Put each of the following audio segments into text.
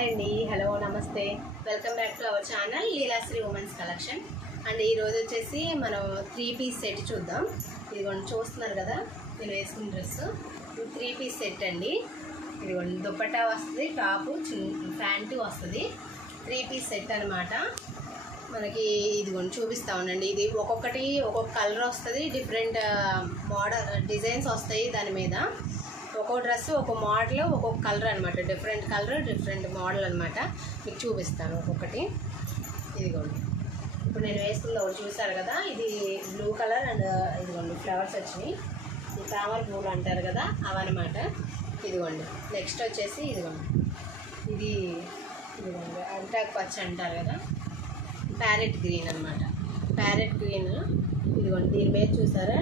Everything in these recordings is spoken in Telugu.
హాయ్ అండి, hello, namaste, welcome back to our channel Leelasri women's collection. And ఈరోజు వచ్చేసి మనం 3 పీస్ సెట్ చూద్దాం. ఇదిగోండి చూస్తున్నారు కదా, నేను వేసుకున్న డ్రెస్ 3 పీస్ సెట్ అండి. ఇదిగోండి దుపట్టా వస్తుంది, టాపు, ప్యాంటు వస్తుంది. 3 పీస్ సెట్ అనమాట. మనకి ఇదిగోండి చూపిస్తా ఉండండి. ఇది ఒక్కొక్కటి ఒక్కొక్క కలర్ వస్తుంది, డిఫరెంట్ మోడల్ డిజైన్స్ వస్తాయి. దాని మీద ఒక్కో డ్రెస్ ఒక్కో మోడల్ ఒక్కొక్క కలర్ అనమాట. డిఫరెంట్ కలర్ డిఫరెంట్ మోడల్ అనమాట. మీకు చూపిస్తాను ఒక్కొక్కటి. ఇదిగోండి ఇప్పుడు నేను వేసుకున్న ఒకటి చూసారు కదా, ఇది బ్లూ కలర్ అండ్ ఇదిగోండి ఫ్లవర్స్ వచ్చినాయి. ఈ తామర పూలు అంటారు కదా, అవన్నమాట. ఇదిగోండి నెక్స్ట్ వచ్చేసి ఇదిగోండి ఇదిగోండి అంటాక్ పచ్చ అంటారు కదా, ప్యారెట్ గ్రీన్ అనమాట. ప్యారెట్ గ్రీన్ ఇదిగోండి దీని మీద చూసారా,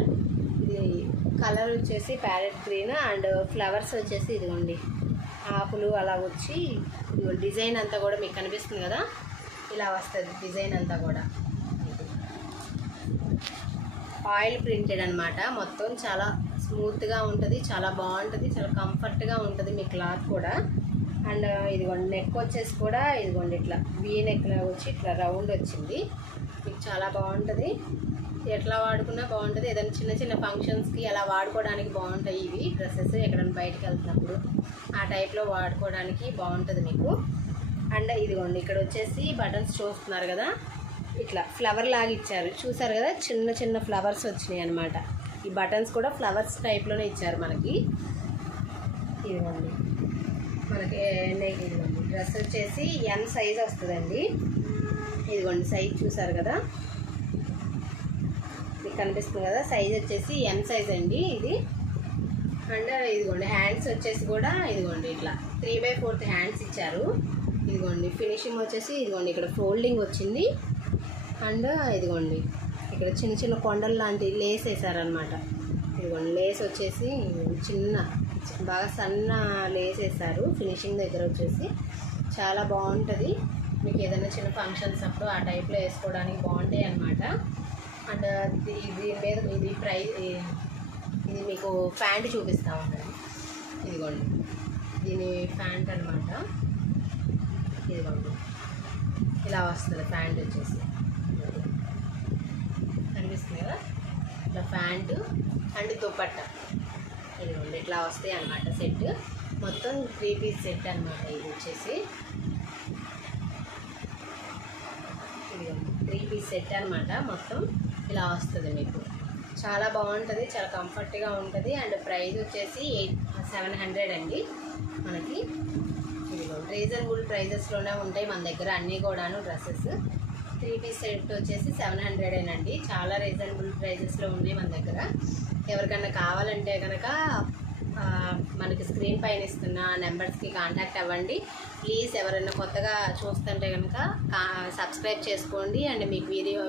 ఇది కలర్ వచ్చేసి ప్యారెట్ గ్రీన్ అండ్ ఫ్లవర్స్ వచ్చేసి ఇదిగోండి ఆకులు అలా వచ్చి డిజైన్ అంతా కూడా మీకు కనిపిస్తుంది కదా, ఇలా వస్తుంది డిజైన్ అంతా కూడా. ఆయిల్ ప్రింటెడ్ అనమాట. మొత్తం చాలా స్మూత్గా ఉంటుంది, చాలా బాగుంటుంది, చాలా కంఫర్ట్గా ఉంటుంది మీ క్లాత్ కూడా. అండ్ ఇదిగోండి నెక్ వచ్చేసి కూడా ఇదిగోండి ఇట్లా వీ నెక్ వచ్చి ఇట్లా రౌండ్ వచ్చింది. మీకు చాలా బాగుంటుంది, ఎట్లా వాడుకున్నా బాగుంటుంది. ఏదైనా చిన్న చిన్న ఫంక్షన్స్కి అలా వాడుకోవడానికి బాగుంటాయి ఇవి డ్రెస్సెస్. ఎక్కడైనా బయటకు వెళ్తున్నప్పుడు ఆ టైప్లో వాడుకోవడానికి బాగుంటుంది మీకు. అండ్ ఇదిగోండి ఇక్కడ వచ్చేసి బటన్స్ చూస్తున్నారు కదా, ఇట్లా ఫ్లవర్ లాగా ఇచ్చారు చూసారు కదా, చిన్న చిన్న ఫ్లవర్స్ వచ్చినాయి అనమాట. ఈ బటన్స్ కూడా ఫ్లవర్స్ టైప్లోనే ఇచ్చారు మనకి. ఇదిగోండి మనకి ఇదిగోండి డ్రెస్ వచ్చేసి M సైజ్ వస్తుందండి. ఇదిగోండి సైజ్ చూసారు కదా, మీకు కనిపిస్తుంది కదా, సైజ్ వచ్చేసి M సైజ్ అండి ఇది. అండ్ ఇదిగోండి హ్యాండ్స్ వచ్చేసి కూడా ఇదిగోండి ఇట్లా 3/4 హ్యాండ్స్ ఇచ్చారు. ఇదిగోండి ఫినిషింగ్ వచ్చేసి ఇదిగోండి ఇక్కడ ఫోల్డింగ్ వచ్చింది. అండ్ ఇదిగోండి ఇక్కడ చిన్న చిన్న కొండలు లాంటి లేస్ వేసారనమాట. ఇదిగోండి లేస్ వచ్చేసి చిన్న బాగా సన్న లేస్ వేసారు ఫినిషింగ్ దగ్గర వచ్చేసి. చాలా బాగుంటుంది మీకు ఏదైనా చిన్న ఫంక్షన్స్ అప్పుడు ఆ టైప్లో వేసుకోవడానికి బాగుంటాయి అన్నమాట. అండ్ దీని మీద ఇది మీకు ప్యాంట్ చూపిస్తా ఉండండి. ఇదిగోండి దీని ప్యాంట్ అనమాట. ఇదిగోండి ఇలా వస్తుంది ప్యాంట్ వచ్చేసి, కనిపిస్తుంది కదా, ఇట్లా ప్యాంటు అండ్ దుపట్టా. ఇదిగోండి ఇట్లా వస్తాయి అన్నమాట సెట్. మొత్తం 3 పీస్ సెట్ అనమాట ఇది వచ్చేసి. ఇదిగోండి 3 పీస్ సెట్ అనమాట. మొత్తం ఇలా వస్తుంది మీకు. చాలా బాగుంటుంది, చాలా కంఫర్ట్గా ఉంటుంది. అండ్ ప్రైస్ వచ్చేసి 700 అండి మనకి. ఇదిగోండి రీజనబుల్ ప్రైజెస్లోనే ఉంటాయి మన దగ్గర అన్నీ కూడాను డ్రెస్సెస్. 3 పీస్ సెట్ వచ్చేసి 700 అండి. చాలా రీజనబుల్ ప్రైజెస్లో ఉన్నాయి మన దగ్గర. ఎవరికన్నా కావాలంటే కనుక మనకి స్క్రీన్ పైన ఇస్తున్న నెంబర్స్కి కాంటాక్ట్ అవ్వండి ప్లీజ్. ఎవరైనా కొత్తగా చూస్తుంటే కనుక సబ్స్క్రైబ్ చేసుకోండి. అండ్ మీకు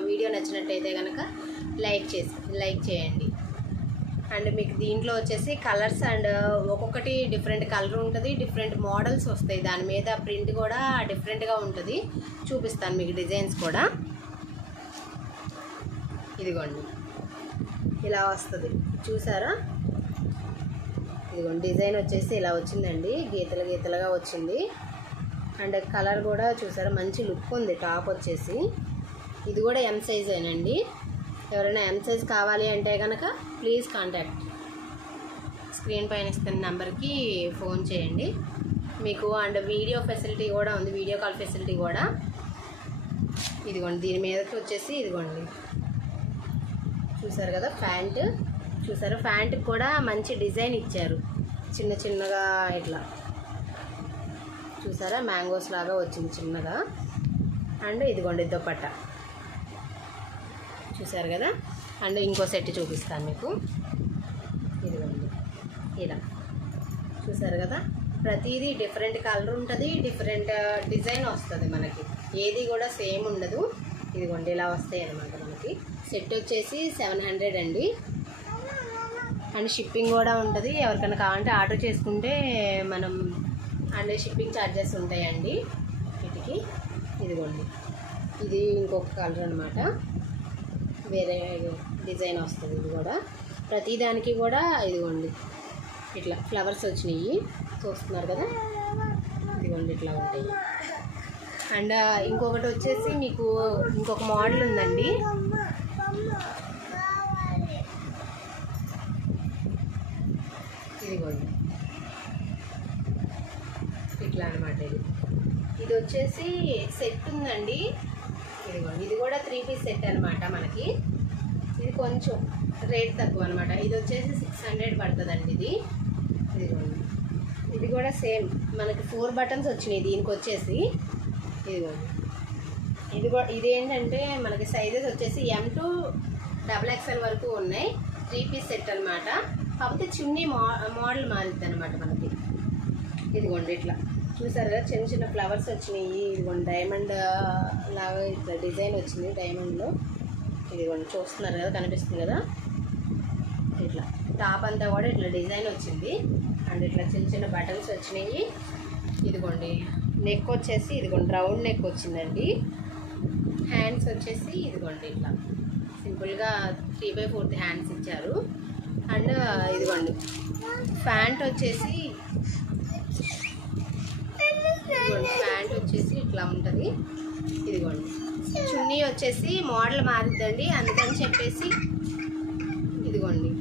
వీడియో నచ్చినట్టయితే కనుక లైక్ చేయండి. అండ్ మీకు దీంట్లో వచ్చేసి కలర్స్ అండ్ ఒక్కొక్కటి డిఫరెంట్ కలర్ ఉంటుంది, డిఫరెంట్ మోడల్స్ వస్తాయి. దాని మీద ప్రింట్ కూడా డిఫరెంట్గా ఉంటుంది. చూపిస్తాను మీకు డిజైన్స్ కూడా. ఇదిగోండి ఇలా వస్తుంది చూసారా. ఇదిగోండి డిజైన్ వచ్చేసి ఇలా వచ్చిందండి, గీతలు గీతలుగా వచ్చింది. అండ్ కలర్ కూడా చూసారా, మంచి లుక్ ఉంది టాప్ వచ్చేసి. ఇది కూడా M సైజేనండి. ఎవరైనా M సైజ్ కావాలి అంటే కనుక ప్లీజ్ కాంటాక్ట్, స్క్రీన్ పైన ఇస్తున్న నెంబర్కి ఫోన్ చేయండి మీకు. అండ్ వీడియో ఫెసిలిటీ కూడా ఉంది, వీడియో కాల్ ఫెసిలిటీ కూడా. ఇదిగోండి దీని మీదకి వచ్చేసి ఇదిగోండి చూసారు కదా ప్యాంట్. చూసారు ప్యాంట్కి కూడా మంచి డిజైన్ ఇచ్చారు, చిన్న చిన్నగా ఇట్లా చూసారా, మ్యాంగోస్ లాగా వచ్చింది చిన్నగా. అండ్ ఇదిగోండి దుపట్టా చూసారు కదా. అండ్ ఇంకో సెట్ చూపిస్తాను మీకు. ఇదిగోండి ఇలా చూసారు కదా, ప్రతిదీ డిఫరెంట్ కలర్ ఉంటుంది, డిఫరెంట్ డిజైన్ వస్తుంది మనకి, ఏది కూడా సేమ్ ఉండదు. ఇదిగోండి ఇలా వస్తాయి అన్నమాట మనకి. సెట్ వచ్చేసి 700 అండి. అండ్ షిప్పింగ్ కూడా ఉంటుంది. ఎవరికైనా కావాలంటే ఆర్డర్ చేసుకుంటే మనం అండ్ షిప్పింగ్ ఛార్జెస్ ఉంటాయండి వీటికి. ఇదిగోండి ఇది ఇంకొక కలర్ అనమాట, వేరే డిజైన్ వస్తుంది. ఇది కూడా ప్రతిదానికి కూడా ఇదిగోండి ఇట్లా ఫ్లవర్స్ వచ్చినాయి చూస్తున్నారు కదా. ఇదిగోండి ఇదిగోండి ఇట్లా ఉంటాయి. అండ్ ఇంకొకటి వచ్చేసి మీకు ఇంకొక మోడల్ ఉందండి. ఇదిగోండి ఇట్లా అనమాట. ఇది వచ్చేసి సెట్ ఉందండి. ఇదిగోండి ఇది కూడా 3 పీస్ సెట్ అనమాట. మనకి ఇది కొంచెం రేట్ తక్కువ అనమాట. ఇది వచ్చేసి 600 పడుతుందండి. ఇదిగోండి ఇది కూడా సేమ్ మనకి 4 బటన్స్ వచ్చినాయి దీనికి వచ్చేసి. ఇదిగోండి ఇది ఏంటంటే మనకి సైజెస్ వచ్చేసి M to XXL వరకు ఉన్నాయి. 3 పీస్ సెట్ అనమాట. కాకపోతే చున్నీ మోడల్ మారుద్ది అనమాట మనకి. ఇదిగోండి ఇట్లా చూసారు కదా, చిన్న చిన్న ఫ్లవర్స్ వచ్చినాయి. ఇదిగోండి డైమండ్ లాగా ఇట్లా డిజైన్ వచ్చింది డైమండ్లో. ఇదిగోండి చూస్తున్నారు కదా, కనిపిస్తుంది కదా. ఇట్లా టాప్ అంతా కూడా ఇట్లా డిజైన్ వచ్చింది. అండ్ ఇట్లా చిన్న చిన్న బటన్స్ వచ్చినాయి. ఇదిగోండి నెక్ వచ్చేసి ఇదిగోండి రౌండ్ నెక్ వచ్చిందండి. హ్యాండ్స్ వచ్చేసి ఇదిగోండి ఇట్లా సింపుల్గా 3/4 హ్యాండ్స్ ఇచ్చారు. అండ్ ఇదిగోండి ప్యాంట్ వచ్చేసి ఇట్లా ఉంటుంది. ఇదిగోండి చున్నీ వచ్చేసి మోడల్ మారుద్దండి, అందుకని చెప్పేసి ఇదిగోండి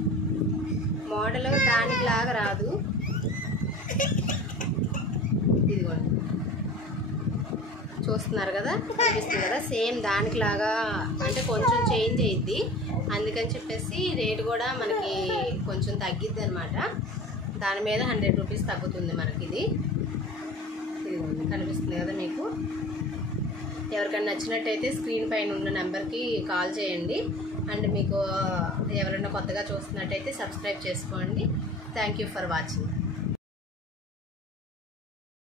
మోడల్ దానికి లాగా రాదు. ఇదిగోండి చూస్తున్నారు కదా, కనిపిస్తుంది కదా, సేమ్ దానికి లాగా అంటే కొంచెం చేంజ్ అయ్యిద్ది. అందుకని చెప్పేసి రేట్ కూడా మనకి కొంచెం తగ్గిద్ది అనమాట. దాని మీద 100 రూపీస్ తగ్గుతుంది మనకి. ఇది ఇదిగోండి కనిపిస్తుంది కదా మీకు. ఎవరికైనా నచ్చినట్టయితే స్క్రీన్ పైన ఉన్న నెంబర్కి కాల్ చేయండి. అండ్ మీకు ఎవరైనా కొత్తగా చూస్తున్నట్టయితే సబ్స్క్రైబ్ చేసుకోండి. Thank you for watching.